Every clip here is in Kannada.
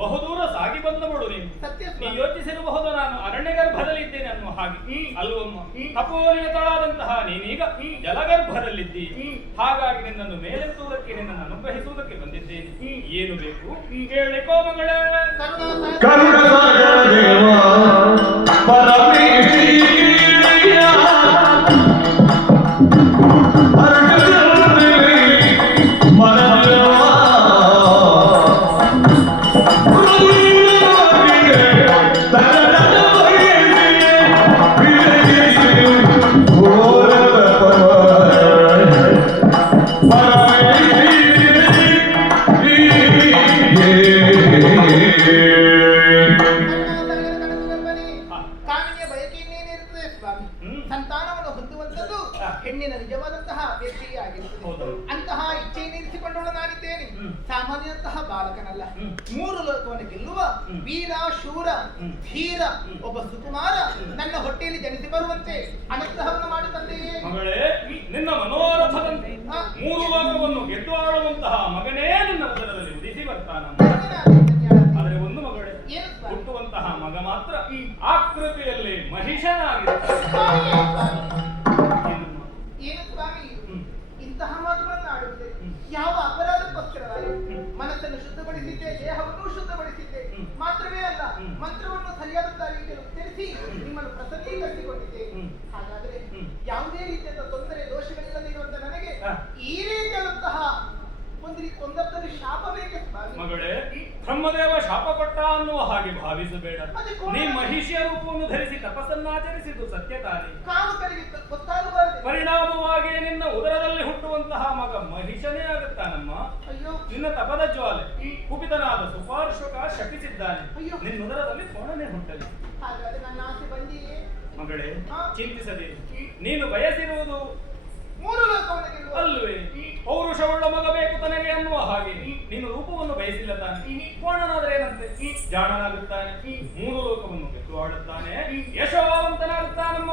ಬಹುದೂರ ಸಾಗಿ ಬಂದವಳು ನೀನು. ನೀ ಯೋಚಿಸಿರಬಹುದು ನಾನು ಅರಣ್ಯಗರ್ಭದಲ್ಲಿದ್ದೇನೆ ಅನ್ನುವ ಹಾಗೆ ಅಲ್ವಮ್ಮ. ಅಪೋನಿಯತಳಾದಂತಹ ನೀನೀಗ ಜಲಗರ್ಭದಲ್ಲಿದ್ದಿ. ಹಾಗಾಗಿ ನಿನ್ನನ್ನು ಮೇಲೆತ್ತುವುದಕ್ಕೆ, ನಿನ್ನನ್ನು ಅನುಗ್ರಹಿಸುವುದಕ್ಕೆ ಬಂದಿದ್ದೇನೆ. ಏನು ಬೇಕು ಕೇಳಿಕೋ ಮಗಳೇ. ಸಂತಾನವನ್ನು ಹೊಂದುವಂಥದ್ದು ಹೆಣ್ಣಿನ ನಿಜವಾದಂತಹ ಅಪೇಕ್ಷೆಯೇ ಆಗಿರುತ್ತದೆ. ಅಂತಹ ಇಚ್ಛೆಯನ್ನಿರಿಸಿಕೊಂಡವಳು ನಾನಿದ್ದೇನೆ. ಸಾಮಾನ್ಯಂತಹ ಬಾಲಕನಲ್ಲ. 3 ಲೋಕವನ್ನು ಗೆಲ್ಲುವ ವೀರ, ಶೂರ, ಧೀರ ಒಬ್ಬ ಸುಕುಮಾರ ನನ್ನ ಹೊಟ್ಟೆಯಲ್ಲಿ ಜನಿಸಿ ಬರುವಂತೆ ಅನುಗ್ರಹವನ್ನು ಮಾಡುತ್ತಂತೆಯೇ. ಮಗಳೇ, ನಿನ್ನ ಮನೋರಥದಂತೆ 3 ಲೋಕವನ್ನು ಗೆದ್ದು ಆಳುವಂತಹ ಮಗನೇ ನಿನ್ನ ಉದರದಲ್ಲಿ ಉದಿಸಿ ಬರ್ತಾನ. ಆದರೆ ಒಂದು ಮಗಳೇ, ಹುಟ್ಟುವಂತಹ ಮಗ ಮಾತ್ರ ಆಕೃತಿಯಲ್ಲಿ ಮಹಿಷನಾಗಿರ್ತಾನೆ. ಏನು ಸ್ವಾಮಿ ಇಂತಹ ಮಾತುಗಳನ್ನು ಆಡುತ್ತದೆ? ಯಾವ ಅಪರಾಧಕ್ಕೋಸ್ಕರವಾಗಿ ಮನಸ್ಸನ್ನು ಶುದ್ಧಪಡಿಸಿದ್ದೆ, ದೇಹವನ್ನು ಶುದ್ಧಪಡಿಸಿದ್ದೆ. ಮಾತ್ರವೇ ಅಲ್ಲ, ಮಂತ್ರವನ್ನು ಸರಿಯಾದಂತಹ ರೀತಿಯಲ್ಲಿ ಉಚ್ಚರಿಸಿ ನಿಮ್ಮನ್ನು ಪ್ರಸನ್ನೀಕರಿಸಿಕೊಂಡಿದ್ದೆ. ಹಾಗಾದರೆ ಯಾವುದೇ ರೀತಿಯಾದ ತೊಂದರೆ ದೋಷಗಳಿಲ್ಲದೆ ಇರುವಂತ ನನಗೆ ಈ ರೀತಿಯಾದಂತಹ ಒಂದರ್ಥದಲ್ಲಿ ಶಾಪ ಬೇಕೆ ಮಗಳೇ? ಬ್ರಹ್ಮದೇವ ಶಾಪ ಕೊಟ್ಟ ಅನ್ನುವ ಹಾಗೆ ಭಾವಿಸಬೇಡ. ನೀ ಮಹಿಷಿಯ ರೂಪವನ್ನು ಧರಿಸಿ ತಪಸ್ಸನ್ನಾಚರಿಸಿದ್ದು ಸತ್ಯ ತಾನೆ. ಪರಿಣಾಮವಾಗಿ ನಿನ್ನ ಉದರದಲ್ಲಿ ಹುಟ್ಟುವಂತಹ ಮಗ ಮಹಿಷನೇ ಆಗುತ್ತಾನಮ್ಮ. ನಿನ್ನ ತಪದ ಜ್ವಾಲೆ ಕುಪಿತನಾದ ಸುಪಾರ್ಶ್ವಕ ಶಪಿಸಿದ್ದಾನೆ. ನಿನ್ನ ಉದರದಲ್ಲಿ ಕೋಣನೆ ಹುಟ್ಟಲಿ. ಮಗಳೇ, ಚಿಂತಿಸದೆ. ನೀನು ಬಯಸಿರುವುದು 3 ಲೋಕವನ್ನು ಅಲ್ವೇ? ಪೌರುಷವುಳ್ಳ ಮಗ ಬೇಕು ತನಗೆ ಅನ್ನುವ ಹಾಗೆ ನೀನು ರೂಪವನ್ನು ಬಯಸಿಲ್ಲ ತಾನೆ. ಕೋಣನಾದ್ರೆ ಏನಂತೆ? ಜಾಣನಾಗುತ್ತಾನೆ, 3 ಲೋಕವನ್ನು ಗೆದ್ದು ಆಡುತ್ತಾನೆ, ಯಶೋವಂತನಾಗುತ್ತಾನಮ್ಮ.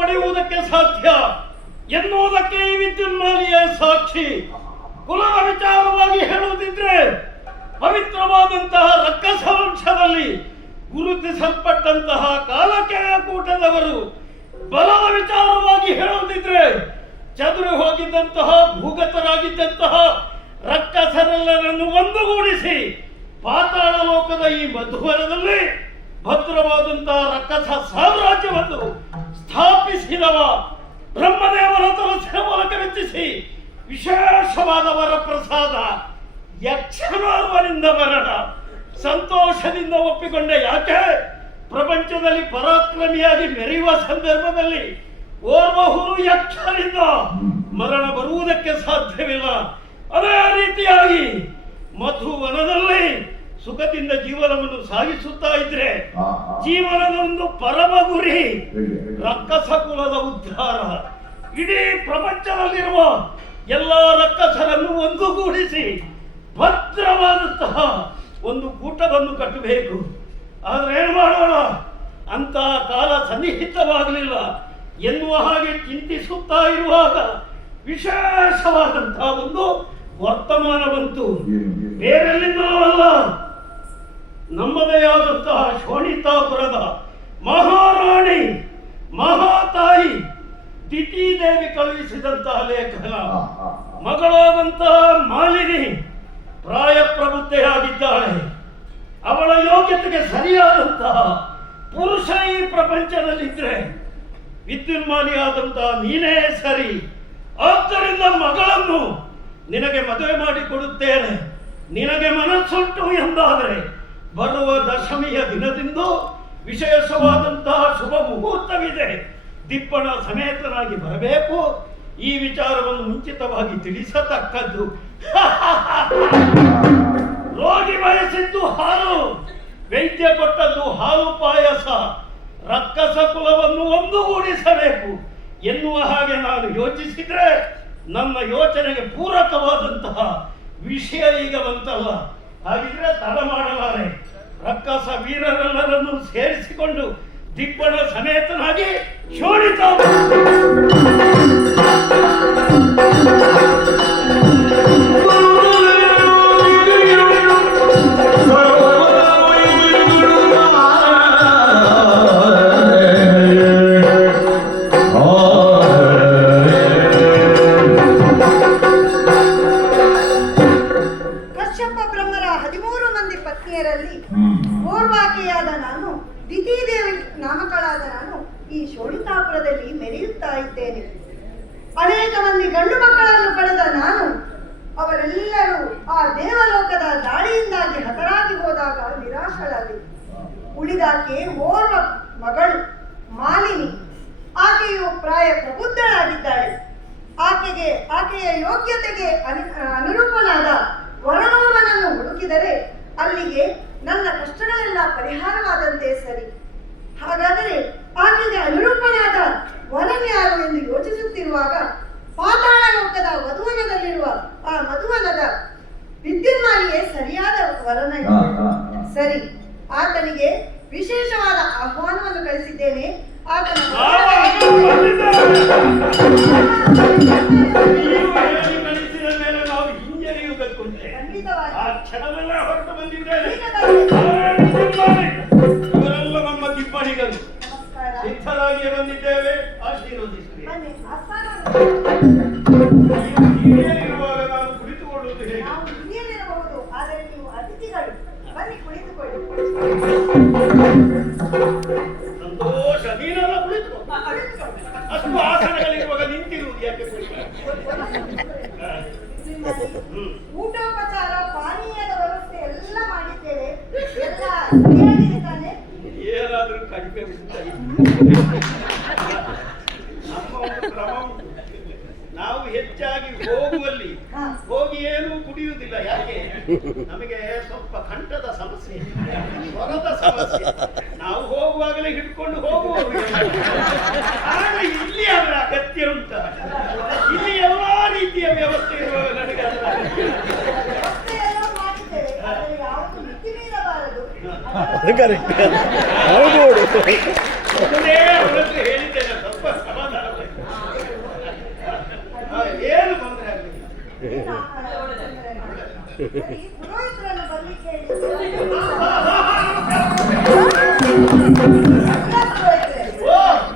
ಪಡೆಯುವುದಕ್ಕೆ ಸಾಧ್ಯ ಎನ್ನುವುದಕ್ಕೆ ಈ ವಿದ್ಯುನ್ಮಾಲಿಯ ಸಾಕ್ಷಿ. ಕುಲದ ವಿಚಾರವಾಗಿ ಹೇಳುವುದಿದ್ರೆ ಪವಿತ್ರವಾದಂತಹ ರಕ್ಕಸ ವಂಶದಲ್ಲಿ ಗುರುತಿಸಲ್ಪಟ್ಟಂತಹ ಕಾಲಕೆಯ ಕೂಟದವರು, ಬಲದ ವಿಚಾರವಾಗಿ ಹೇಳುವುದಿದ್ರೆ ಚದುರಿ ಹೋಗಿದ್ದಂತಹ ಭೂಗತರಾಗಿದ್ದಂತಹ ರಕ್ಕಸರೆಲ್ಲರನ್ನು ಒಂದುಗೂಡಿಸಿ ಪಾತಾಳ ಲೋಕದ ಈ ಮಧುವನದಲ್ಲಿ ಭದ್ರವಾದಂತಹ ರಕ್ಕಸ ಸಾಮ್ರಾಜ್ಯವನ್ನು ಸ್ಥಾಪಿಸಿದವ ಬ್ರಹ್ಮದೇವರ ತಪಸ್ಸಿನ ಮೂಲಕ ಮೆಚ್ಚಿಸಿ ವಿಶೇಷವಾದ ವರಪ್ರಸಾದ ಯಕ್ಷನಾರ್ವನಿಂದ ಬರಣ ಸಂತೋಷದಿಂದ ಒಪ್ಪಿಕೊಂಡೆ. ಯಾಕೆ ಪ್ರಪಂಚದಲ್ಲಿ ಪರಾಕ್ರಮಿಯಾಗಿ ಮೆರೆಯುವ ಸಂದರ್ಭದಲ್ಲಿ ಓರ್ವ ಹುರು ಯಕ್ಷನಿಂದ ಮರಣ ಬರುವುದಕ್ಕೆ ಸಾಧ್ಯವಿಲ್ಲ. ಅದೇ ರೀತಿಯಾಗಿ ಮಧುವನದಲ್ಲಿ ಸುಖದಿಂದ ಜೀವನವನ್ನು ಸಾಗಿಸುತ್ತಾ ಇದ್ರೆ ಜೀವನದ ಒಂದು ಪರಮ ಗುರಿ ರಕ್ಕಸ ಕುಲದ ಉದ್ಧಾರ. ಇಡೀ ಪ್ರಪಂಚದಲ್ಲಿರುವ ಎಲ್ಲ ರಕ್ಕಸರನ್ನು ಒಂದುಗೂಡಿಸಿ ಭದ್ರವಾದಂತಹ ಒಂದು ಕೂಟವನ್ನು ಕಟ್ಟಬೇಕು. ಆದ್ರೆ ಏನು ಮಾಡೋಣ, ಅಂತ ಕಾಲ ಸನ್ನಿಹಿತವಾಗಲಿಲ್ಲ ಎನ್ನುವ ಹಾಗೆ ಚಿಂತಿಸುತ್ತಾ ಇರುವಾಗ ವಿಶೇಷವಾದಂತಹ ಒಂದು ವರ್ತಮಾನ ಬಂತು. ಬೇರೆಲ್ಲಿಂದಲೂ ಅಲ್ಲ, ನಮ್ಮದೇ ಆದಂತಹ ಶೋಣಿತಾಪುರದ ಮಹಾರಾಣಿ ಮಹಾತಾಯಿ ದಿತಿದೇವಿ ಕಳುಹಿಸಿದಂತಹ ಲೇಖನ. ಮಗಳಾದಂತಹ ಮಾಲಿನಿ ಪ್ರಾಯಪ್ರಬುದ್ಧೆಯಾಗಿದ್ದಾಳೆ. ಅವಳ ಯೋಗ್ಯತೆಗೆ ಸರಿಯಾದಂತಹ ಪುರುಷ ಈ ಪ್ರಪಂಚದಲ್ಲಿದ್ರೆ ವಿದ್ಯುನ್ಮಾನಿಯಾದಂತಹ ನೀನೇ ಸರಿ. ಆದ್ದರಿಂದ ಮಗಳನ್ನು ನಿನಗೆ ಮದುವೆ ಮಾಡಿಕೊಡುತ್ತೇನೆ. ನಿನಗೆ ಮನಸ್ಸುಂಟು ಎಂದಾದರೆ ಬರುವ ದಶಮಿಯ ದಿನದಿಂದ ವಿಶೇಷವಾದಂತಹ ಶುಭ ಮುಹೂರ್ತವಿದೆ. ದಿಪ್ಪಣ ಸಮೇತನಾಗಿ ಬರಬೇಕು. ಈ ವಿಚಾರವನ್ನು ಮುಂಚಿತವಾಗಿ ತಿಳಿಸತಕ್ಕದ್ದು. ರೋಗಿ ಬಯಸಿದ್ದು ಹಾಲು, ವೈದ್ಯ ಕೊಟ್ಟದ್ದು ಹಾಲು ಪಾಯಸ. ರಕ್ಕಸ ಕುಲವನ್ನು ಒಂದುಗೂಡಿಸಬೇಕು ಎನ್ನುವ ಹಾಗೆ ನಾನು ಯೋಚಿಸಿದ್ರೆ ನನ್ನ ಯೋಚನೆಗೆ ಪೂರಕವಾದಂತಹ ವಿಷಯ ಈಗ ಬಂತಲ್ಲ. ಹಾಗಿದ್ರೆ ತಡ ಮಾಡಲಾರೆ. ರಕ್ಕಸ ವೀರರೆಲ್ಲರನ್ನು ಸೇರಿಸಿಕೊಂಡು ದಿಬ್ಬಣ ಸಮೇತನಾಗಿ ಶೋಣಿತ ಓರ್ವಾಕೆಯಾದ ನಾನು ದಿತಿದೇವಿ ನಾಮಕಳಾದ ನಾನು ಈ ಶೋಣಿತಾಪುರದಲ್ಲಿ ಮೆರೆಯುತ್ತಾ ಇದ್ದೇನೆ. ಅನೇಕ ಮಂದಿ ಗಂಡು ಮಕ್ಕಳನ್ನು ಪಡೆದ ನಾನು ಅವರೆಲ್ಲರೂ ಆ ದೇವಲೋಕದ ದಾಳಿಯಿಂದಾಗಿ ಹತರಾಗಿ ಹೋದಾಗ ನಿರಾಶಳಾದೆ. ಉಳಿದಾಕೆ ಓರ್ವ ಮಗಳು ಮಾಲಿನಿ. ಆಕೆಯು ಪ್ರಾಯ ಪ್ರಬುದ್ಧಳಾಗಿದ್ದಾಳೆ. ಆಕೆಯ ಯೋಗ್ಯತೆಗೆ ಅನುರೂಪನಾದ ವರನೋಮನನ್ನು ಹುಡುಕಿದರೆ ಅಲ್ಲಿಗೆ ನನ್ನ ಕಷ್ಟಗಳೆಲ್ಲ ಪರಿಹಾರವಾದಂತೆ ಸರಿ. ಹಾಗಾದರೆ ಆಕೆಗೆ ಅನುರೂಪನಾದ ವರನ್ಯಾರು ಎಂದು ಯೋಚಿಸುತ್ತಿರುವಾಗ ಪಾತಾಳ ಲೋಕದ ವಧುವನದಲ್ಲಿರುವ ಆ ಮಧುವನದ ವಿದ್ಯುನ್ಮಾನಿಯೇ ಸರಿಯಾದ ವರನ. ಸರಿ, ಆತನಿಗೆ ವಿಶೇಷವಾದ ಆಹ್ವಾನವನ್ನು ಕಳಿಸಿದ್ದೇನೆ. ಆತನ ಇವರೆಲ್ಲ ನಮ್ಮ ದಿಬ್ಬಣಿಗರು. ಸಿದ್ಧರಾಗಿಯೇ ಬಂದಿದ್ದೇವೆ, ಆಶೀರ್ವದಿಸಿ. ಇರುವಾಗ ನಾವು ಕುಳಿತುಕೊಳ್ಳುವುದು ಹೇಗೆ? ಇರಬಹುದು, ಆದರೆ ನೀವು ಅತಿಥಿಗಳು. ಬನ್ನಿ ಕುಳಿತುಕೊಳ್ಳಿ. ಸಂತೋಷ. ನೀನೆಲ್ಲ ಕುಳಿತು. ಅಷ್ಟು ಆಸನಗಳಿರುವಾಗ ನಿಂತಿರುವುದು ಯಾಕೆ? ಊಟೋಪಚಾರ ಪಾನೀಯದ ವ್ಯವಸ್ಥೆ ಎಲ್ಲ ಮಾಡಿದ್ದೇವೆ. ಎಲ್ಲ ಸರಿಯಾಗಿದೆ ತಾನೆ? ಏನಾದ್ರೂ ಕಡಿಮೆ ನಮ್ಮ ಒಂದು ಕ್ರಮ ಉಂಟು. ನಾವು ಹೆಚ್ಚಾಗಿ ಹೋಗುವಲ್ಲಿ ಹೋಗಿ ಏನೂ ಕುಡಿಯುವುದಿಲ್ಲ. ಯಾಕೆ? ನಮಗೆ ಸ್ವಲ್ಪ ಕಂಠದ ಸಮಸ್ಯೆ, ಸ್ವರದ ಸಮಸ್ಯೆ. ನಾವು ಹೋಗುವಾಗಲೇ ಹಿಡ್ಕೊಂಡು ಹೋಗುವವರು. ಆಗ ಇಲ್ಲಿ ಅದರ ಅಗತ್ಯ ಉಂಟ. ಇಲ್ಲಿ ಎಲ್ಲಾ ರೀತಿಯ ವ್ಯವಸ್ಥೆ ಇರುವಾಗ ನನಗೆ ಅದರ ವ್ಯವಸ್ಥೆ ಎಲ್ಲ ಮಾಡಿದ್ದೇವೆ, ಆದರೆ ಯಾವುದು ಮಿತಿ ಮೀರಬಾರದು. ಅವರದ್ದು ಹೇಳಿದ್ದೇನೆ, ಸ್ವಲ್ಪ ಸಮಾಧಾನ. ಏನು ತೊಂದರೆ ಆಗಲಿಲ್ಲ. ಪುರೋಹಿತರನ್ನು ಬರ್ಲಿಕ್ಕೆ ಹೇಳಿ.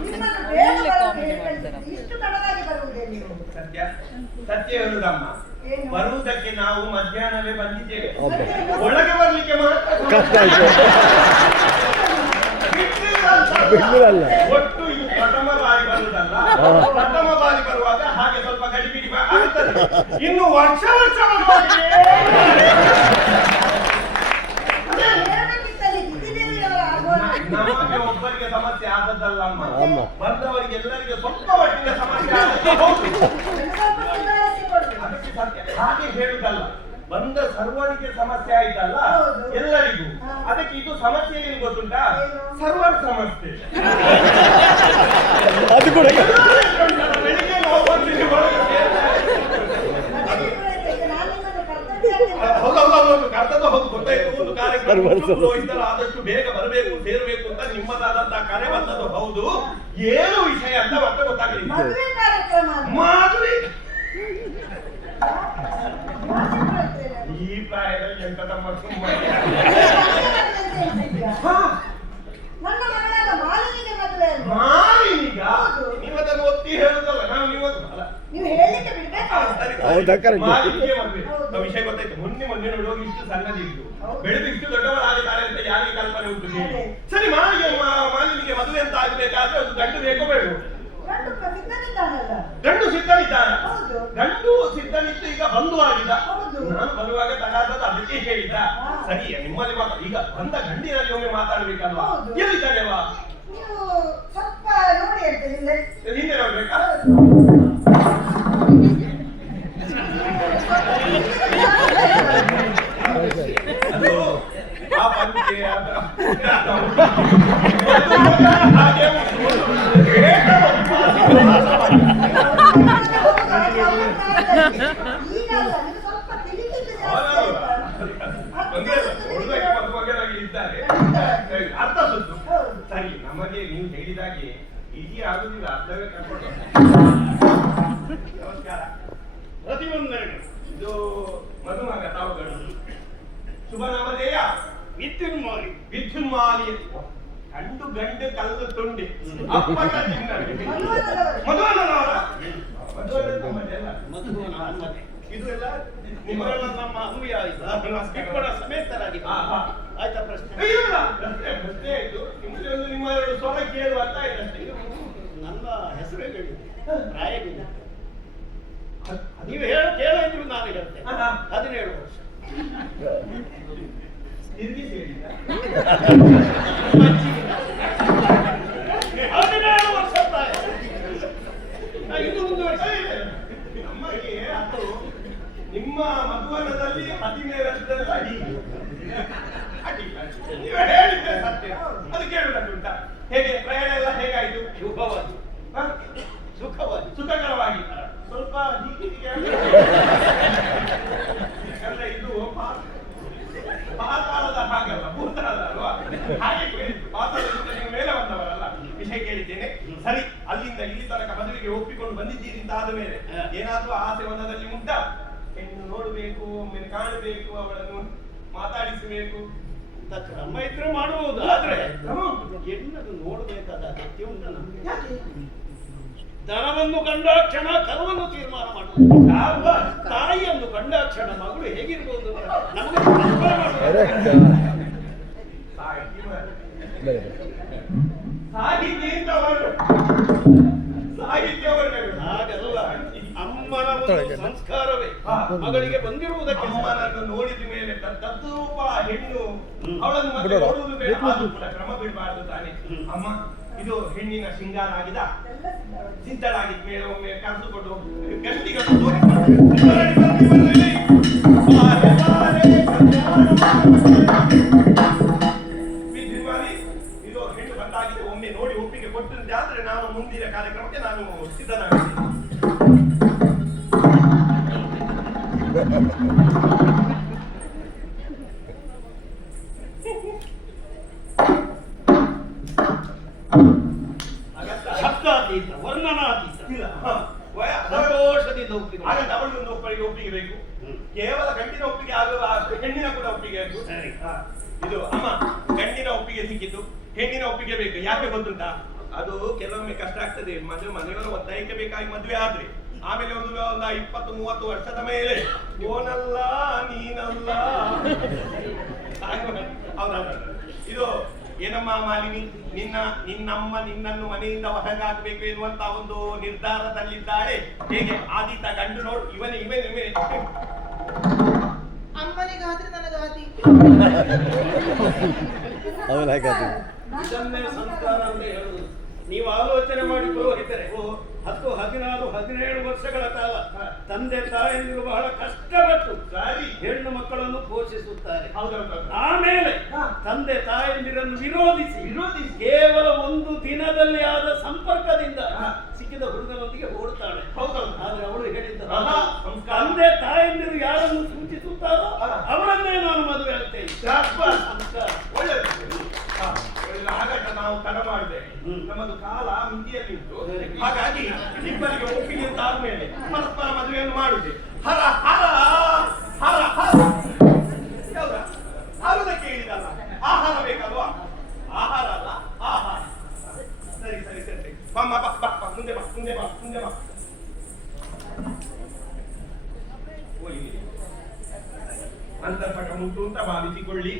ನಿಮ್ಮನ್ನು ಬೇಗ ಬರಲು ಹೇಳಿ. ಇಷ್ಟು ತಡವಾಗಿ ಬರುವುದೇ ನೀವು? ಸತ್ಯ ಸತ್ಯ ಹೇಳುದಮ್ಮ, ಏನು? ಬರುವುದಕ್ಕೆ ನಾವು ಮಧ್ಯಾಹ್ನವೇ ಬಂದಿದ್ದೇವೆ. ಅಬ್ಬಾ. ಒಳಗೆ ಬರ್ಲಿಕ್ಕೆ ಮಾತ್ರ ಕಷ್ಟ ಆಯ್ತು. ಬಿಡ್ಲಿಲ್ಲ. ಒಟ್ಟು ಇದು ಪ್ರಥಮ ಬಾರಿ ಬರುವುದಲ್ಲ. ಪ್ರಥಮ ಬಾರಿ ಬರುವಾಗ ಹಾಗೆ ಸ್ವಲ್ಪ ಗಡಿಬಿಡಿ ಆಗ್ತದೆ. ಇನ್ನು ವರ್ಷ ವರ್ಷ ಬರುವಾಗೆ ನಮಗೆ ಒಬ್ಬರಿಗೆ ಸಮಸ್ಯೆ ಆದದ್ದಲ್ಲ ಅಮ್ಮ. ಬಂದವರಿಗೆ ಎಲ್ಲರಿಗೆ ಸ್ವಲ್ಪ ಮಟ್ಟಿನ ಸಮಸ್ಯೆ ಆದದ್ದು ಹೌದು. ಅದಕ್ಕೆ ಸತ್ಯ ಹಾಗೆ ಹೇಳುದಲ್ಲ. ಬಂದ ಸರ್ವರಿಗೆ ಸಮಸ್ಯೆ ಆಯ್ತಲ್ಲ ಎಲ್ಲರಿಗೂ. ಅದಕ್ಕೆ ಇದು ಸಮಸ್ಯೆ ಏನು ಗೊತ್ತುಂಟಾ? ಸರ್ವರ್ ಸಮಸ್ಯೆ. ಅದು ಕೂಡ ಬೆಳಿಗ್ಗೆ ನಾವು ಬಂದಿದ್ದೀವಿ ಹೌದು ಕರ್ತವ್ಯ ಹೌದು ಗೊತ್ತಾಯ್ತು. ಒಂದು ಕಾರ್ಯಕ್ರಮ ಆದಷ್ಟು ಬೇಗ ಬರಬೇಕು ಸೇರಬೇಕು ಅಂತ ನಿಮ್ಮದಾದಂತಹ ಕರೆ ಬಂದದ್ದು ಹೌದು. ಏನು ವಿಷಯ ಅಂತ ಮತ್ತೆ ಗೊತ್ತಾಗಲಿಲ್ಲ. ಮಾಧುರಿ ಈ ಪ್ರಾಯದಲ್ಲಿ ಎಂತ ತಮ್ಮ ಸುಮ್ಮನೆ ಮಾಲಿನಿಗ ನೀವದನ್ನು ಒತ್ತಿ ಹೇಳುದಲ್ಲ. ನಾವು ನೀವು ಮಾಲಿನಿಗೆ ಮದುವೆ ವಿಷಯ ಗೊತ್ತಾಯ್ತು. ಮೊನ್ನೆ ನೋಡುವಾಗ ಇಷ್ಟು ಸಣ್ಣದಿತ್ತು, ಬೆಳೆದು ಇಷ್ಟು ದೊಡ್ಡವರಾಗಿದ್ದಾರೆ ಅಂತ ಯಾರಿಗೆ ಕಲ್ಪನೆ ಉಂಟು? ಸರಿ, ಮಾಲಿನಿಗೆ ಮದುವೆ ಅಂತ ಆಗ್ಬೇಕಾದ್ರೆ ಒಂದು ಗಂಡು ಬೇಕೋ ಬೇಡ? ಗಂಡು ಸಿದ್ಧನಿದ್ದಾನ. ಗಂಡು ಸಿದ್ಧನಿತ್ತು, ಈಗ ಬಂದು ಆಗಿದ. ನಾನು ಬರುವಾಗ ತಗಾದದ್ದು ಅದಕ್ಕೆ ಹೇಳಿದ್ದ. ಸರಿ, ನಿಮ್ಮಲ್ಲಿ ಈಗ ಬಂದ ಗಂಡಿನಲ್ಲಿ ಒಮ್ಮೆ ಮಾತಾಡ್ಬೇಕಲ್ವಾ? ಎಲ್ಲಿದ್ದಾನೆವಾ? ಹಿಂದೆ ನೋಡ್ಬೇಕಾ? ಅದು ಆ ಪಂಚೆ ಹಾಗೆ ಅರ್ಥ ಸುತ್ತು. ಸರಿ, ನಮಗೆ ನೀವು ಹೇಳಿದಾಗೆ ಈಜಿ ಆಗುದಿಲ್ಲ, ಅರ್ಥವೇ ಕರ್ಕೊಂಡು. ನಮಸ್ಕಾರ. ಪ್ರತಿಯೊಂದೆರಡು ಇದು ಮಧುಮಗ ತಾವುಗಳು. ಶುಭ ನಾಮಧೇಯ ವಿದ್ಯುನ್ಮಾಲಿ. ವಿದ್ಯುನ್ಮಾಲಿ ಗಂಡು ಗಂಡು ಕಲ್ಲು ತುಂಡಿ ಅಪ್ಪಟ ಚಿನ್ನಡಿ. ಮಧುವನವರ ಇದು ಎಲ್ಲ ನಿಮ್ಮಲ್ಲ ನಮ್ಮ ಅನುಯ ಆಯ್ತು. ಸಮೇತರಾಗಿ ಆಯ್ತಾ? ಪ್ರಶ್ನೆ ಪ್ರಶ್ನೆ ಆಯ್ತು. ನಿಮ್ಮಲ್ಲಿ ಒಂದು ನಿಮ್ಮ ಎರಡು ಸ್ವರ ಕೇಳುವ ಅಂತ ಆಯ್ತಷ್ಟೇ. ನನ್ನ ಹೆಸರೇ ಹೇಳಿದೆ, ಪ್ರಾಯವಿಲ್ಲ. ನೀವು ಕೇಳಿದ್ರು ನಾನು ಹೇಳ್ತೇನೆ. 17 ವರ್ಷ ತಿರುಗಿಸಿ ಹೇಳಿದ. 17 ವರ್ಷ ಪ್ರಾಯ. ಇನ್ನು ಮುಂದುವರಿಸಿ ನಮಗೆ ಅದು ನಿಮ್ಮ ಮಧುವನದಲ್ಲಿ 17 ವರ್ಷದ ಅಡಿ ಅಡಿ ನೀವು ಹೇಳಿದ್ರೆ ಸತ್ಯ. ಅದು ಕೇಳುವುದುಂಟ? ಹೇಗೆ ಪ್ರಯಾಣ ಎಲ್ಲ ಹೇಗಾಯ್ತು? ಶುಭವಾಗಿ, ಸುಖವಾಗಿ, ಸುಖಕರವಾಗಿ. ಸ್ವಲ್ಪ ಯಾಕಂದ್ರೆ ಇದು ಪಾತಾಳದ ಹಾಗಲ್ಲ, ಭೂತಾಳ ಅಲ್ವಾ? ಹಾಗೆ ಕೇಳಿದ್ದು. ಪಾತಾಳದಿಂದ ನೀವು ಮೇಲೆ ಬಂದವರಲ್ಲ, ವಿಷಯ ಕೇಳಿದ್ದೇನೆ. ಸರಿ, ಅಲ್ಲಿಂದ ಇಲ್ಲಿ ತನಕ ಮದುವೆಗೆ ಒಪ್ಪಿಕೊಂಡು ಬಂದಿದ್ದೀರಿ ಅಂತ ಆದ ಮೇಲೆ ಏನಾದ್ರೂ ಆಸೆ ಮನದಲ್ಲಿ ಉಂಟಾ? ಹೆಣ್ಣು ನೋಡಬೇಕು, ಒಮ್ಮೆ ಕಾಣಬೇಕು, ಅವಳನ್ನು ಮಾತಾಡಿಸಬೇಕು ಅಂತ ಕ್ರಮ ಇದ್ರೆ ಮಾಡಬಹುದು. ಆದ್ರೆ ಹೆಣ್ಣನ್ನು ನೋಡಬೇಕಾದ ಅಗತ್ಯ ಉಂಟ ನಮಗೆ. ದನವನ್ನು ಕಂಡಾಕ್ಷಣ ಕರುವನ್ನು ತೀರ್ಮಾನ ಮಾಡುವುದು. ತಾಯಿಯನ್ನು ಕಂಡಾಕ್ಷಣ ಮಗಳು ಹೇಗಿರ್ಬೋದು ನಮಗೆ ಹಾಗಲ್ಲ. ಅಮ್ಮನ ಒಂದು ಸಂಸ್ಕಾರವೇ ಮಗಳಿಗೆ ಬಂದಿರುವುದಕ್ಕೆ. ಅಮ್ಮನನ್ನು ನೋಡಿದ ಮೇಲೆ ತದ್ರೂಪ ಹೆಣ್ಣು ಅವಳನ್ನು ಮತ್ತೆ ನೋಡುವುದು ಬೇಡ, ಕ್ರಮ ಬಿಡಬಾರದು ತಾನೆ. ಅಮ್ಮ, ಇದು ಹೆಣ್ಣಿನ ಶೃಂಗಾರ ಆಗಿದ, ಸಿದ್ಧಳಾಗಿದ್ದ ಮೇಲೆ ಒಮ್ಮೆ ಕರೆದುಕೊಂಡು ಗಂಡಿಗಳು ಇದು ಹೆಣ್ಣು ಬಂದಾಗಿದೆ. ಒಮ್ಮೆ ನೋಡಿ ಒಪ್ಪಿಗೆ ಕೊಟ್ಟಿದ್ದೆ ಆದ್ರೆ ನಾನು ಮುಂದಿನ ಕಾರ್ಯಕ್ರಮಕ್ಕೆ ನಾನು ಸಿದ್ಧನಾಗಿದ್ದೀನಿ. ಶಬ್ದಾತೀತ, ವರ್ಣನಾತೀತ, ಸಂತೋಷದಿಂದ ಒಪ್ಪಿಗೆ. ಹಾಗಾದ್ರೆ ಅವಳಿಗೊಂದು ಒಪ್ಪಿಗೆ ಬೇಕು. ಕೇವಲ ಗಂಡಿನ ಒಪ್ಪಿಗೆ ಆಗುವ, ಹೆಣ್ಣಿನ ಕೂಡ ಒಪ್ಪಿಗೆ ಬೇಕು. ಇದು ಅಮ್ಮ, ಗಂಡಿನ ಒಪ್ಪಿಗೆ ಸಿಕ್ಕಿದ್ದು, ಹೆಣ್ಣಿನ ಒಪ್ಪಿಗೆ ಬೇಕು. ಯಾಕೆ ಗೊತ್ತುಂಟಾ? ಅದು ಕೆಲವೊಮ್ಮೆ ಕಷ್ಟ ಆಗ್ತದೆ. ಮನೆಯವರ ಒತ್ತಾಯಕ್ಕೆ ಬೇಕಾಗಿ ಮದುವೆ ಆದ್ರೆ ಆಮೇಲೆ ಒಂದು 20-30 ವರ್ಷದ ಮೇಲೆ ಓನಲ್ಲ ನೀನಲ್ಲ. ಹೌದೌದು. ಇದು ಏನಮ್ಮ ಮಾಲಿನಿ, ನಿನ್ನಮ್ಮ ನಿನ್ನನ್ನು ಮನೆಯಿಂದ ಹೊರಗಾಕಬೇಕು ಎನ್ನುವಂತ ಒಂದು ನಿರ್ಧಾರದಲ್ಲಿದ್ದಾಳೆ. ಹೇಗೆ ಆದೀತ ಗಂಡು ನೋಡು, ಇವನೇ ಅಮ್ಮನಿಗಾದ್ರೆ ನನಗಾದಿ. ಇದನ್ನೇ ಸಂಸ್ಕಾರ ಅಂತ ಹೇಳುದು. ನೀವು ಆಲೋಚನೆ ಮಾಡಿ ಪುರೋಹಿತರೆ, 10, 16, 17 ವರ್ಷಗಳ ಕಾಲ ತಂದೆ ತಾಯಂದಿರು ಬಹಳ ಕಷ್ಟಪಟ್ಟು ಹೆಣ್ಣು ಮಕ್ಕಳನ್ನು ಪೋಷಿಸುತ್ತಾರೆ. ಆಮೇಲೆ ತಂದೆ ತಾಯಂದಿರನ್ನು ವಿರೋಧಿಸಿ ಕೇವಲ ಒಂದು ದಿನದಲ್ಲಿ ಆದ ಸಂಪರ್ಕದಿಂದ ಸಿಕ್ಕಿದ ಹುಡುಗನೊಂದಿಗೆ ಓಡ್ತಾಳೆ. ಆದ್ರೆ ಅವಳು ಹೇಳಿದ್ದ ತಂದೆ ತಾಯಂದಿರು ಯಾರನ್ನು ಸೂಚಿಸುತ್ತಾರೋ ಅವರನ್ನೇ ನಾನು ಮದುವೆ ಆಗ್ತೇನೆ. ಹಾಗಾದ್ರೆ ನಾವು ತಡ ಮಾಡಬೇಕು. ನಮ್ಮದು ಕಾಲ ಮಿತಿಯಲ್ಲಿ ಉಂಟು. ಹಾಗಾಗಿ ಇಬ್ಬರಿಗೆ ಒಪ್ಪಿಗೆ ಆದ್ಮೇಲೆ ಪರಸ್ಪರ ಮದುವೆಯನ್ನು ಮಾಡುತ್ತೆ. ಹರ ಹರ ಹರ ಹರ ಹರದಕ್ಕೆ ಹೇಳಿದಲ್ಲ, ಆಹಾರ ಬೇಕಲ್ವಾ? ಆಹಾರ ಅಲ್ಲ ಆಹಾರ. ಸರಿ ಸರಿ ಸರಿ ಬಮ್ಮ ಬಾ ಬಾ ಬಾ ಮುಂದೆ ಬಾ ಮುಂದೆ ಬಾ ಮುಂದೆ ಬಾ. ಅಂತರ್ಪಟ ಉಂಟು ಅಂತ ಭಾವಿಸಿಕೊಳ್ಳಿ.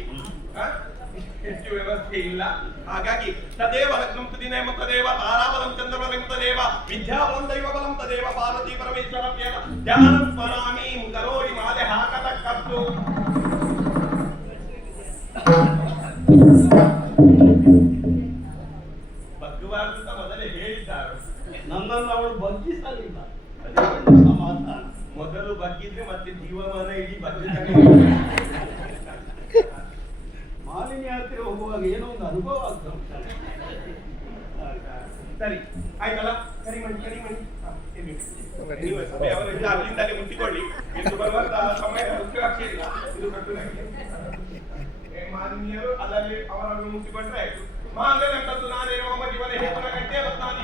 ಹೆಚ್ಚು ವ್ಯವಸ್ಥೆ ಇಲ್ಲ. ಹಾಗಾಗಿ ತದೇವ ಲಗ್ನಂ ದಿನೇ ತದೇವ ತಾರಾಬಲಂ ಚಂದ್ರಬಲಂ ತದೇವ ವಿದ್ಯಾಬಲಂ ದೈವಬಲಂ ತದೇವ ಪಾರ್ವತಿ ಪರಮೇಶ್ವರಂ ಧ್ಯಾನಂ ಸ್ಮರಾಮಿ ಕರೋರಿ ಮಾಲೆ ಹಾಕತಕ್ಕದ್ದು. ಬಗ್ಗಬಾರದು ಅಂತ ಮೊದಲೇ ಹೇಳಿದ್ದಾರೆ. ನನ್ನನ್ನು ಅವಳು ಬಗ್ಗಿಸಲಿಲ್ಲ. ಸಮಾಧಾನ. ಮೊದಲು ಬಗ್ಗಿದ್ರೆ ಮತ್ತೆ ಜೀವಮಾನ ಇಡೀ ಬಗ್ಗೆ ಮಾಲಿನ್ಯ ಹತ್ತಿರ ಹೋಗುವಾಗ ಏನೋ ಒಂದು ಅನುಭವ ಆಗ್ತದೆ. ಸರಿ ಆಯ್ತಲ್ಲ, ಕರಿಮಣಿ ಅಲ್ಲಿಂದಲೇ ಮುಟ್ಟಿಕೊಳ್ಳಿ. ಇದು ಬರುವಂತ ಸಮಯ ಮುಖ್ಯವಾಗಿ ಇಲ್ಲ. ಇದು ಕಟ್ಟುನಾಗೆ ಮಾಲಿನ್ಯರು ಅಲ್ಲಲ್ಲಿ ಅವರನ್ನು ಮುಟ್ಟಿಕೊಂಡ್ರೆ ಆಯ್ತು. ಮಾಂಗಲ್ಯಂತದ್ದು ನಾನೇನೋ ಮಮ ಜೀವನ ಹೇತುನ ಗಂಟೆ ಬದಲಾಗಿ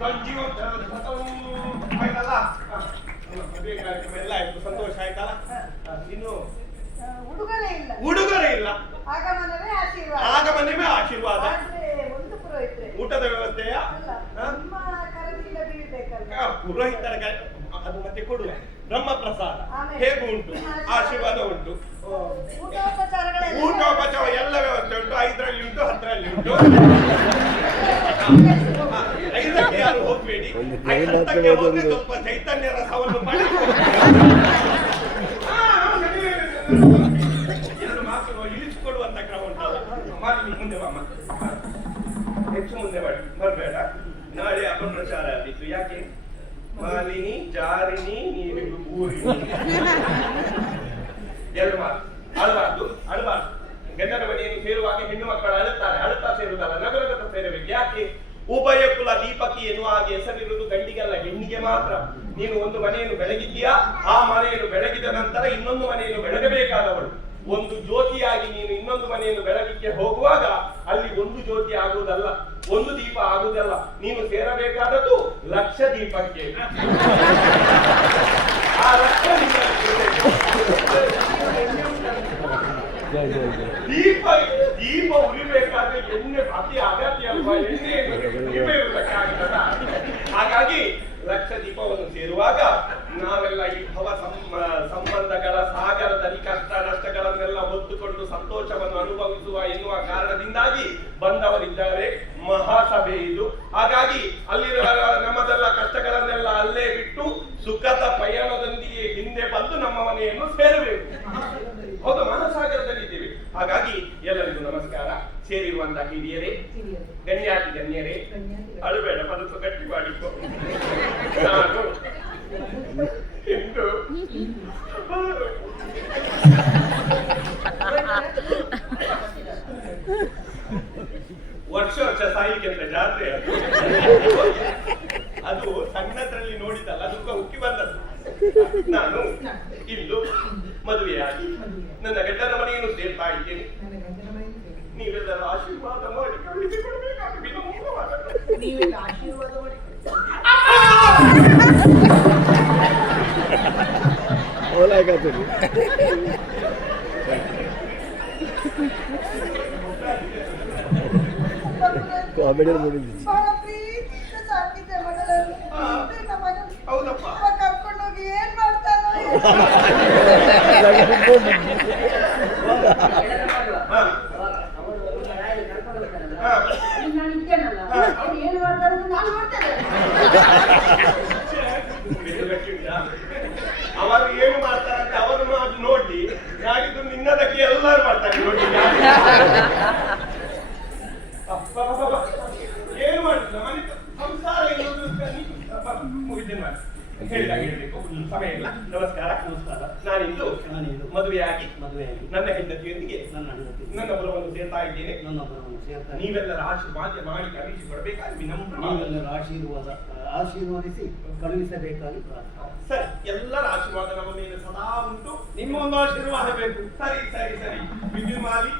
ಸಂಜೀವ ಆಯ್ತಲ್ಲ. ಮದುವೆ ಕಾರ್ಯಕ್ರಮ ಎಲ್ಲ ಆಯ್ತು, ಸಂತೋಷ ಆಯ್ತಲ್ಲ. ಇನ್ನು ಉಡುಗೊರೆ ಇಲ್ಲ. ಆಗಮನವೇ ಆಶೀರ್ವಾದ. ಆಗಮನವೇ ಆಶೀರ್ವಾದ. ಒಂದು ಪುರೋಹಿತ್ರೆ ಊಟದ ವ್ಯವಸ್ಥೆಯ ನಮ್ಮ ಕರದಿಂದ ಬೀಳ್ಬೇಕಲ್ಲ. ಪುರೋಹಿತರ ಅದು ಮತ್ತೆ ಕೊಡುವ ಬ್ರಹ್ಮ ಪ್ರಸಾದ ಹೇಗೂ ಉಂಟು, ಆಶೀರ್ವಾದ ಉಂಟು, ಊಟೋಪಚಾರ ಎಲ್ಲ ವ್ಯವಸ್ಥೆ ಉಂಟು. 5ರಲ್ಲಿ ಉಂಟು, 10ರಲ್ಲಿ ಉಂಟು. 5ಕ್ಕೆ ಯಾರು ಹೋಗ್ಬೇಡಿ. 10ಕ್ಕೆ ಹೋದ್ರೆ ಸ್ವಲ್ಪ ಚೈತನ್ಯ ರಸವನ್ನು ಮಾಡಿ 2 ಮಾತು ಇಳಿಸಿಕೊಡುವಂತ ಕ್ರಮ ಉಂಟಲ್ಲ. ಮಾಲಿನಿ ಮುಂದೆ ಬಾಮ್ಮ, ಹೆಚ್ಚು ಮುಂದೆ ಬರಬೇಡ. ನಾಳೆ ಅಪಪ್ರಚಾರ ಆಗಿತ್ತು. ಯಾಕೆ? ಮಾಲಿನಿ ಜಾರಿನಿ ನೀರಿಗೂ ಊರಿನಿ ಎರಡು ಮಾತು. ಅಳಬಾರ್ದು. ಗಂಡನ ಮನೆಯನ್ನು ಸೇರುವಾಗ ಹೆಣ್ಣು ಮಕ್ಕಳು ಅಳುತ್ತಾ ಸೇರುವುದಲ್ಲ, ನಗರಗತ ಸೇರಬೇಕು. ಯಾಕೆ? ಉಭಯ ಕುಲ ದೀಪಕಿ ಎನ್ನುವ ಹಾಗೆ ಹೆಸರಿರುವುದು ಗಂಡಿಗಲ್ಲ, ಹೆಣ್ಣಿಗೆ ಮಾತ್ರ. ನೀನು ಒಂದು ಮನೆಯನ್ನು ಬೆಳಗಿದ್ದೀಯಾ, ಆ ಮನೆಯನ್ನು ಬೆಳಗಿದ ನಂತರ ಇನ್ನೊಂದು ಮನೆಯನ್ನು ಬೆಳಗಬೇಕಾದವಳು. ಒಂದು ಜ್ಯೋತಿಯಾಗಿ ನೀನು ಇನ್ನೊಂದು ಮನೆಯನ್ನು ಬೆಳಗಿಕ್ಕೆ ಹೋಗುವಾಗ ಅಲ್ಲಿ ಒಂದು ಜ್ಯೋತಿ ಆಗುವುದಲ್ಲ, ಒಂದು ದೀಪ ಆಗುವುದಲ್ಲ. ನೀನು ಸೇರಬೇಕಾದದ್ದು ಲಕ್ಷ ದೀಪಕ್ಕೆ. ಆ ಲಕ್ಷ ದೀಪ ಉರಿಬೇಕಾದ್ರೆ ಎಣ್ಣೆ ಅತಿ ಅಗತ್ಯ ಅಲ್ವಾ? ಎಣ್ಣೆ ಇರುವುದಕ್ಕಾಗುತ್ತದ? ಹಾಗಾಗಿ ಲಕ್ಷ ದೀಪವನ್ನು ಸೇರುವಾಗ ನಾವೆಲ್ಲ ಈ ಭವ ಸಂಬಂಧಗಳ ಸಾಗರದಲ್ಲಿ ಕಷ್ಟ ನಷ್ಟಗಳನ್ನೆಲ್ಲ ಹೊತ್ತುಕೊಂಡು ಸಂತೋಷವನ್ನು ಅನುಭವಿಸುವ ಎನ್ನುವ ಕಾರಣದಿಂದಾಗಿ ಬಂದವರಿದ್ದಾರೆ. ಮಹಾಸಭೆ ಇದು. ಹಾಗಾಗಿ ಅಲ್ಲಿರುವ ನಮ್ಮದೆಲ್ಲ ಕಷ್ಟಗಳನ್ನೆಲ್ಲ ಅಲ್ಲೇ ಬಿಟ್ಟು ಸುಖದ ಪಯಣದೊಂದಿಗೆ ಹಿಂದೆ ಬಂದು ನಮ್ಮ ಮನೆಯನ್ನು ಸೇರಬೇಕು. ಹೌದು, ಮಹಾಸಾಗರದಲ್ಲಿದ್ದೇವೆ. ಹಾಗಾಗಿ ಎಲ್ಲರಿಗೂ ನಮಸ್ಕಾರ. ಸೇರಿರುವಂತಹ ಹಿರಿಯರೇ, ಗಣ್ಯರೇ, ಅಳುಬೇಡ, ಮನಸ್ಸು ಗಟ್ಟಿ ಮಾಡಿಕೊ. ನಾನು ಇಂದು ವರ್ಷ ಸಾಯಿಗೆ ಅಂತ ಜಾತ್ರೆ ಅದು ಸಣ್ಣದ್ರಲ್ಲಿ ನೋಡಿದಲ್ಲ, ದುಃಖ ಉಕ್ಕಿ ಬಂದದ್ದು. ನಾನು ಇಂದು ಮದುವೆಯಾಗಿ ನನ್ನ ಗಂಡನ ಮನೆಯನ್ನು ಸೇರ್ತಾ ಇದ್ದೇನೆ. ನೀವೆಲ್ಲರೂ ಆಶೀರ್ವಾದ ಮಾಡಿ ಕಳುಹಿಸಿಕೊಡಬೇಕಾಗಿ ನೀವೆಲ್ಲ ಆಶೀರ್ವಾದ ಮಾಡಿ. ಕಾಮಿಡಿ ಬಹಳ ಪ್ರೀತಿಯಿಂದ ಸಾಕಿದ್ದೆ ಮಗಳನ್ನು. ಹೌದಪ್ಪ. ಹಾ. ಹಾ. ನಾನು ಇದ್ದೇನಲ್ಲ, ಅವ್ರು ಏನು ಮಾಡ್ತಾರೆ ಅಂತ ನಾನು ಮಾಡ್ತೇನೆ. ಅವರು ಏನು ಮಾಡ್ತಾರಂತೆ ಅವರನ್ನು ಅದು ನೋಡಿ ನಾಡಿದ್ದು ನಿನ್ನದಕ್ಕೆ ಎಲ್ಲರೂ ಮಾಡ್ತಾರೆ ನೋಡಿ. ಏನು ಮಾಡ್ತಿಲ್ಲ ಮನೆ ಸಂಸಾರ ಹೇಳ್ಬೇಕು ಸಮಯ ಇಲ್ಲ. ನಮಸ್ಕಾರ. ನಾನಿಂದು ಮದುವೆಯಾಗಿ ನನ್ನ ಹೆಂಡತಿಯೊಂದಿಗೆ ನನ್ನ ಬಲವನ್ನು ಸೇರ್ತಾ ಇದ್ದೇನೆ. ನೀವೆಲ್ಲರ ಆಶೀರ್ವಾದ ಮಾಡಿ ಕಳಿಸಿ ಕೊಡಬೇಕಾಗಿ ನೀವೆಲ್ಲರ ಆಶೀರ್ವಾದಿಸಿ ಕಳುಹಿಸಬೇಕಾಗಿ ಸರಿ. ಎಲ್ಲರ ಆಶೀರ್ವಾದ ನಮ್ಮ ಮೇಲೆ ಸದಾ ಉಂಟು. ನಿಮ್ಮ ಒಂದು ಆಶೀರ್ವಾದ ಬೇಕು. ಸರಿ ಸರಿ ಸರಿ. ವಿದ್ಯುನ್ಮಾಲಿ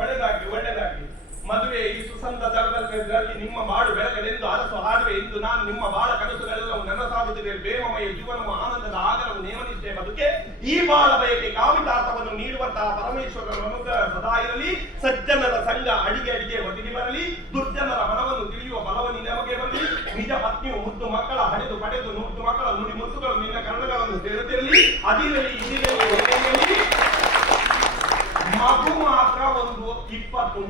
ಒಳ್ಳೆದಾಗ್ಲಿ. ಮದುವೆ ಈ ಸುಸಂತ ತರದಲ್ಲಿ ನಿಮ್ಮ ಮಾಡು ಬೆಳಗಲೆಂದು ಅರಸು ಹಾಡುವೆ ಎಂದು ನಾನು ನಿಮ್ಮ ಬಾಳ ಕನಸುಗಳೆಲ್ಲವೂ ನನಸಾಗುತ್ತಿದೆ. ಪ್ರೇಮಮಯ ಜೀವನವು ಆನಂದದ ಆಗರವು ನೇಮನಿಷ್ಠೆ ಬದುಕೆ ಈ ಬಾಳ ಬಯಕೆ ಕಾಮಿತಾರ್ಥವನ್ನು ನೀಡುವಂತಹ ಪರಮೇಶ್ವರನ ಅನುಗ್ರಹ ಸದಾ ಇರಲಿ. ಸಜ್ಜನರ ಸಂಘ ಅಡಿಗೆ ಒದಗಿ ಬರಲಿ. ದುರ್ಜನರ ಮನವನ್ನು ತಿಳಿಯುವ ಬಲವನ್ನು ನಮಗೆ ಬರಲಿ. ನಿಜ ಪತ್ನಿಯು ಮುದ್ದು ಮಕ್ಕಳ ಹಡೆದು ಪಡೆದು ಮುದ್ದು ಮಕ್ಕಳ ನುಡಿ ಮುತ್ತುಗಳು ನಿನ್ನ ಕರ್ಣಗಳನ್ನು ಸೇರುತ್ತಿರಲಿ. ಅದಿರಲಿ ಇದಿರಲಿ ಮಗು ಮಾತ್ರ ಒಂದು 20-30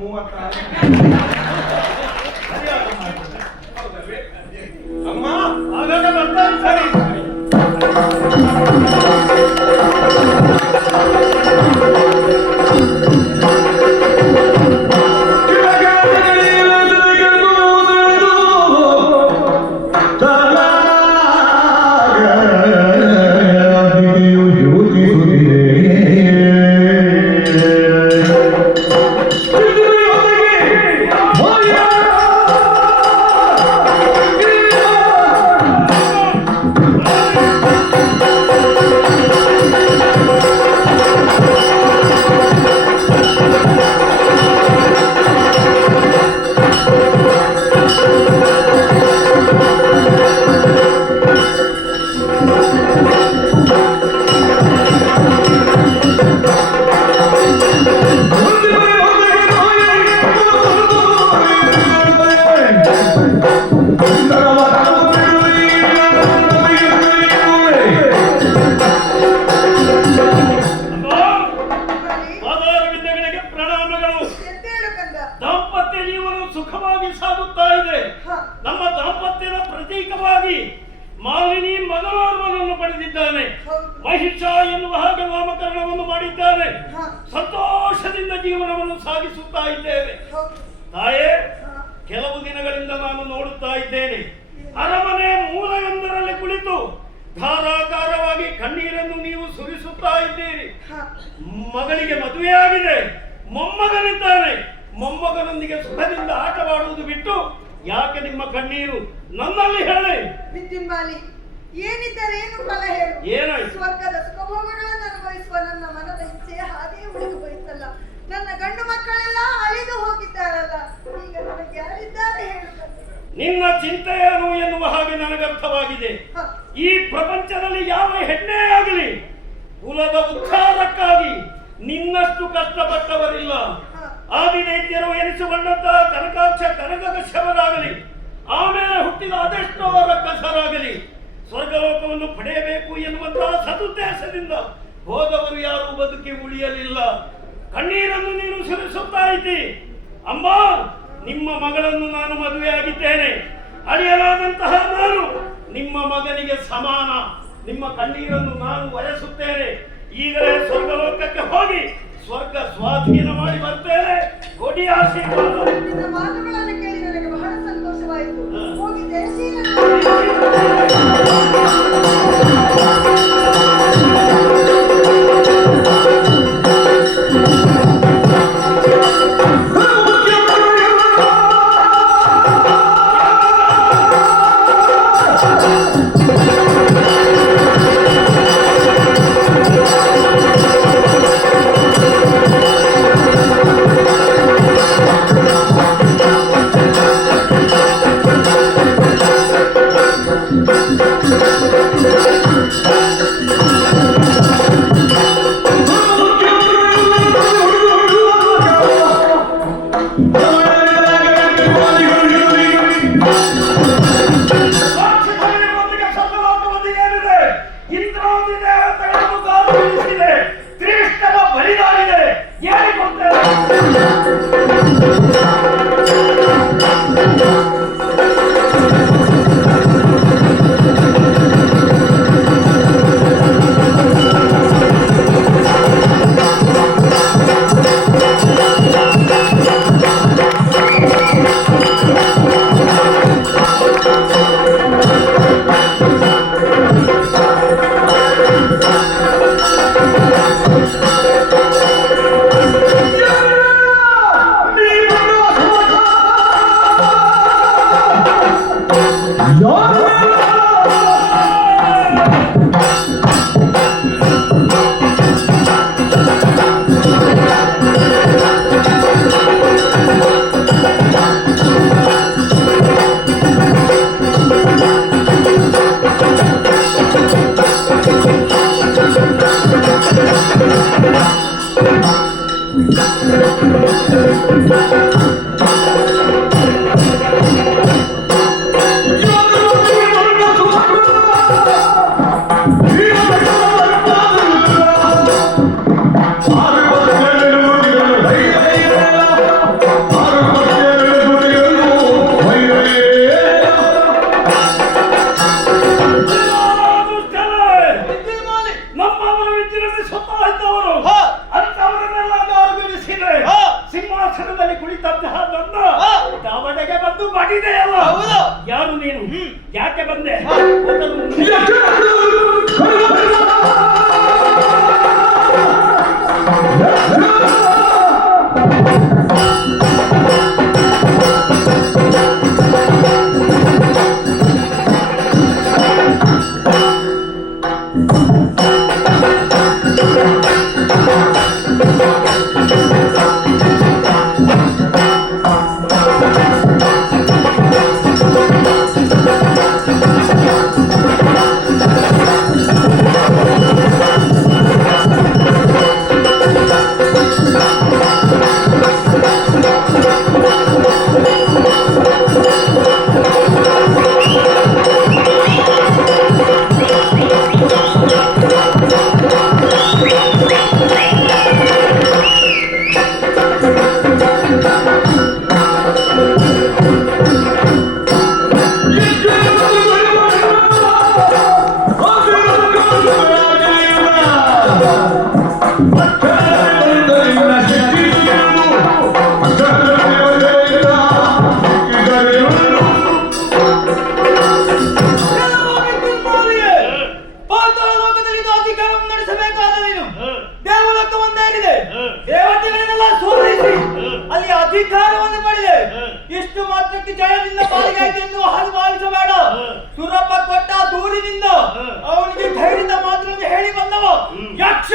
ಹೌದಲ್ವೇ ಅಮ್ಮ? ಆಗಾಗ ಬರ್ತಾನೆ. ಸರಿ ಮಾಲಿನಿ ಮಗನನ್ನು ಪಡೆದಿದ್ದಾನೆ. ಮಹಿಷ ಎನ್ನುವ ಹಾಗೆ ನಾಮಕರಣವನ್ನು ಮಾಡಿದ್ದಾನೆ. ಸಂತೋಷದಿಂದ ಜೀವನವನ್ನು ಸಾಗಿಸುತ್ತಾ ಇದ್ದೇವೆ. ತಾಯೇ, ಕೆಲವು ದಿನಗಳಿಂದ ನಾನು ನೋಡುತ್ತಾ ಇದ್ದೇನೆ, ಅರಮನೆ ಮೂಲೆಯೊಂದರಲ್ಲಿ ಕುಳಿತು ಧಾರಾಕಾರವಾಗಿ ಕಣ್ಣೀರನ್ನು ನೀವು ಸುರಿಸುತ್ತಾ ಇದ್ದೀರಿ. ಮಗಳಿಗೆ ಮದುವೆಯಾಗಿದೆ, ಮೊಮ್ಮಗನಿದ್ದಾನೆ. ಮೊಮ್ಮಗನೊಂದಿಗೆ ಸುಖದಿಂದ ಆಟವಾಡುವುದು ಬಿಟ್ಟು ಯಾಕೆ ನಿಮ್ಮ ಕಣ್ಣೀರು? ನನ್ನಲ್ಲಿ ಹೇಳಿ. ವಿದ್ಯುನ್ಮಾಲಿ, ಏನಿದ್ದರೆ ಏನು ಫಲ ಹೇಳು? ಏನಾಯ್ತು? ಸ್ವರ್ಗದ ಸುಖಭೋಗಗಳನ್ನು ಅನುಭವಿಸುವ ನನ್ನ ಮನದ ಇಚ್ಛೆ ಹಾಗೆ ಉಳಿದು ಹೋಯಿತಲ್ಲ. ನನ್ನ ಗಂಡು ಮಕ್ಕಳೆಲ್ಲ ಅಳಿದು ಹೋಗಿದ್ದಾರಲ್ಲ, ಈಗ ನನಗೆ ಯಾರಿದ್ದಾರೆ ಹೇಳು? ನಿನ್ನ ಚಿಂತೆ ಏನು ಎನ್ನುವ ಹಾಗೆ ನನಗರ್ಥವಾಗಿದೆ. ಈ ಪ್ರಪಂಚದಲ್ಲಿ ಯಾವ ಹೆಣ್ಣೇ ಆಗಲಿ ಕುಲದ ಉದ್ಧಾರಕ್ಕಾಗಿ ನಿನ್ನಷ್ಟು ಕಷ್ಟಪಟ್ಟವರಿಲ್ಲ. ಆದಿದೈತ್ಯರು ಎನಿಸಿಕೊಂಡಂತಹ ಕನಕಾಕ್ಷ ಕನಕಕಶ್ಯಪರಾಗಲಿ, ಆಮೇಲೆ ಹುಟ್ಟಿದ ಅದೆಷ್ಟೋ ರಕ್ಕಸರಾಗಲಿ ಸ್ವರ್ಗಲೋಕವನ್ನು ಪಡೆಯಬೇಕು ಎನ್ನುವಂತಹ ಸದುದ್ದೇಶದಿಂದ ಹೋದವರು ಯಾರು ಬದುಕಿ ಉಳಿಯಲಿಲ್ಲ. ಕಣ್ಣೀರನ್ನು ನೀನು ಸುರಿಸುತ್ತಾ ಇದ್ದಿ. ಅಮ್ಮ, ನಿಮ್ಮ ಮಗಳನ್ನು ನಾನು ಮದುವೆಯಾಗಿದ್ದೇನೆ. ಅಳಿಯಲಾದಂತಹ ನಾನು ನಿಮ್ಮ ಮಗನಿಗೆ ಸಮಾನ. ನಿಮ್ಮ ಕಣ್ಣೀರನ್ನು ನಾನು ಒರೆಸುತ್ತೇನೆ. ಈಗಲೇ ಸ್ವರ್ಗಲೋಕಕ್ಕೆ ಹೋಗಿ ಸ್ವರ್ಗ ಸ್ವಾಧೀನ ಮಾಡಿ ಬರ್ತೇನೆ. ಕೊಡಿ ಆಶೀರ್ವಾದ. ನಿನ್ನ ಮಾತುಗಳನ್ನು ಕೇಳಿ ನನಗೆ ಬಹಳ ಸಂತೋಷವಾಯಿತು. ಹೋಗಿ ಜಯಶೀಲ ಸಿಂಹಾಸನದಲ್ಲಿ ಕುಳಿತಂತಹ ನನ್ನ ದಾವಣಗೆ ಬಂದು ಬಡಿದೆಯಲ್ಲ. ಯಾರು ನೀನು? ಯಾಕೆ ಬಂದೆ? ಅಲ್ಲಿ ಅಧಿಕಾರವನ್ನು ಪಡೆದೆ. ಇಷ್ಟು ಮಾತ್ರಕ್ಕೆ ಜಯದಿಂದ ಪಾಲಿಗಾಯ್ತು ಎನ್ನುವ ಹಾಗೆ ಭಾವಿಸಬೇಡ. ಸುರಪ್ಪ ಕೊಟ್ಟ ದೂರಿನಿಂದ ಅವನಿಗೆ ಧೈರ್ಯದ ಮಾತನ್ನು ಹೇಳಿ ಬಂದವ ಯಕ್ಷ.